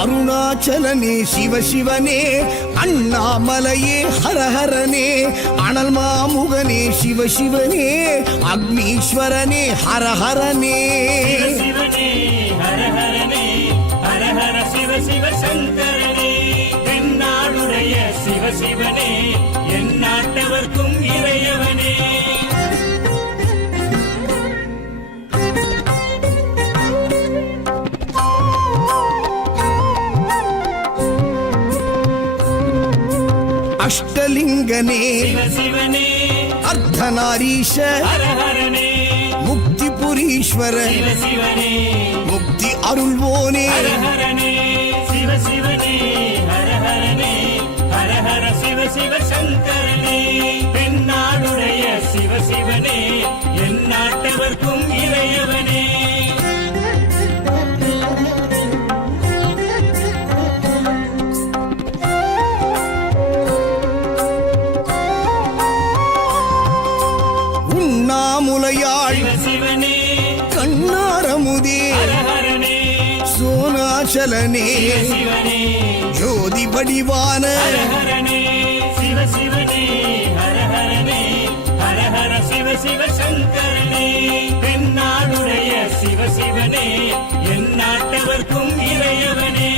அருணாச்சலனே சிவசிவனே, அண்ணாமலையே ஹரஹரனே, அனல் மாமுகனே சிவசிவனே, அக்னீஸ்வரனே ஹரஹரனே. சிவசிவனே ஹரஹரனே, ஹரஹர சிவ சிவ சங்கரனே, தென்னாடுடைய சிவசிவனே, என் நாட்டவர்க்கும் இறையவனே. அஷ்டலிங்கனே சிவசிவனே, அர்த்தநாரீஷ ஹரஹரனே, முக்திபுரீஸ்வர சிவசிவனே, முக்தி அருள்வோனே. ஹரஹரனே சிவசிவனே, ஹரஹரனே, ஹரஹர சிவ சிவ சங்கரனே, தென்னாடுடைய சிவசிவனே, என் நாட்டவர்க்கும் இறையவனே. உண்ணாமுலையாள் சிவசிவனே, கண்ணாரமுதே ஹரஹரனே, சோனாச்சலனே சிவசிவனே, ஜோதி வடிவான ஹரஹரனே சிவசிவனே, ஹரஹரனே, ஹரஹர சிவ சிவ சங்கரனே, தென்னாடுடைய சிவசிவனே, என் நாட்டவர்க்கும் இறையவனே.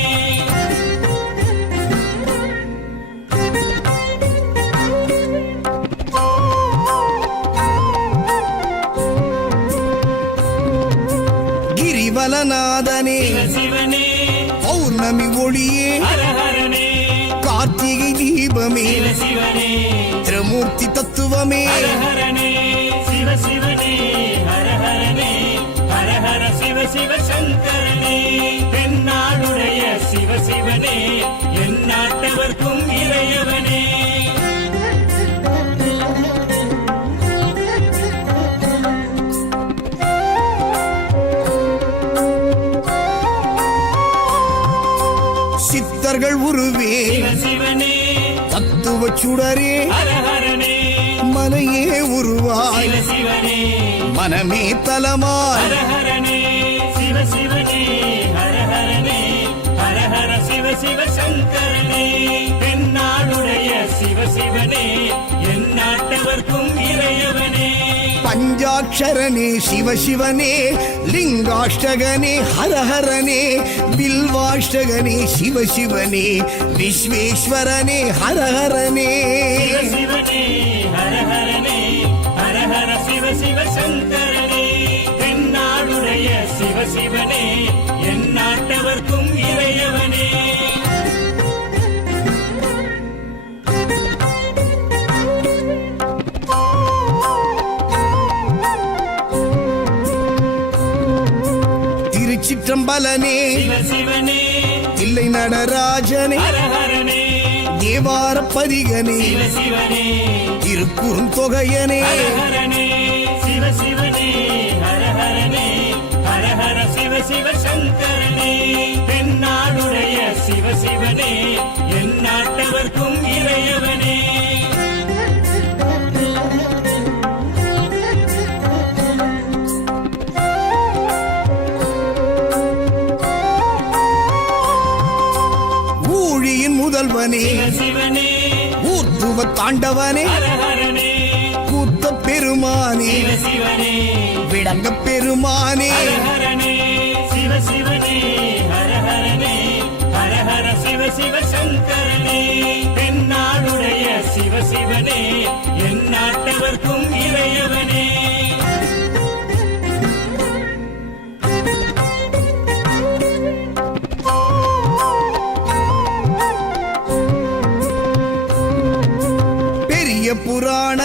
கிரிவலநாதனே சிவசிவனே, பௌர்ணமி ஒளியே ஹரஹரனே, கார்த்திகை தீபமே சிவசிவனே, திரமூர்த்தி தத்துவமே. ஹரஹரனே சிவசிவனே, ஹரஹரனே, ஹரஹர சிவ சிவ சங்கரனே, தென்னாடுடைய சிவசிவனே, என் நாட்டவர்க்கும் இறையவனே. சித்தர்கள் உருவே சிவசிவனே, தத்துவ சுடரே ஹரஹரனே, மனையே உருவாய் சிவசிவனே, மனமே தலமாய். ஹரஹரனே சிவசிவனே, ஹரஹரனே, ஹரஹர சிவ சிவ சங்கரனே, தென்னாடுடைய சிவசிவனே, என் நாட்டவர்க்கும் இறையவனே. பஞ்சாட்சரனே சிவசிவனே, லிங்காஷ்டகனே ஹரஹரனே, பில்வாஷ்டகனே சிவசிவனே, விஸ்வேஸ்வரனே ஹரஹரனே. சிவசிவனே, ஹரஹரனே, ஹரஹர சிவ சிவ சங்கரனே, தென்னாடுடைய சிவசிவனே, என் நாட்டவர்க்கும் இறையவனே. திருச்சிற்றம்பலனே சிவசிவனே, தில்லை நடராஜனே, ஹரஹரனே, தேவார பதிகனே, சிவசிவனே, திருக்குறுந்தொகையனே. ஹரஹரனே சிவசிவனே, ஹரஹரனே, ஹரஹர சிவ சிவ சங்கரனே, தென்னாடுடைய சிவசிவனே, என் நாட்டவர்க்கும் இறையவனே. ஊழியின் முதல்வனே சிவசிவனே, ஊர்த்துவ தாண்டவனே, ஹரஹரனே, கூத்த பெருமானே சிவசிவனே, விளங்க பெருமானே. ஹரஹரனே சிவசிவனே, ஹரஹரனே, ஹரஹர சிவ சிவ சங்கரனே, தென்னாடுடைய சிவசிவனே, என் நாட்டவர்க்கும் இறையவனே. பெரிய புராண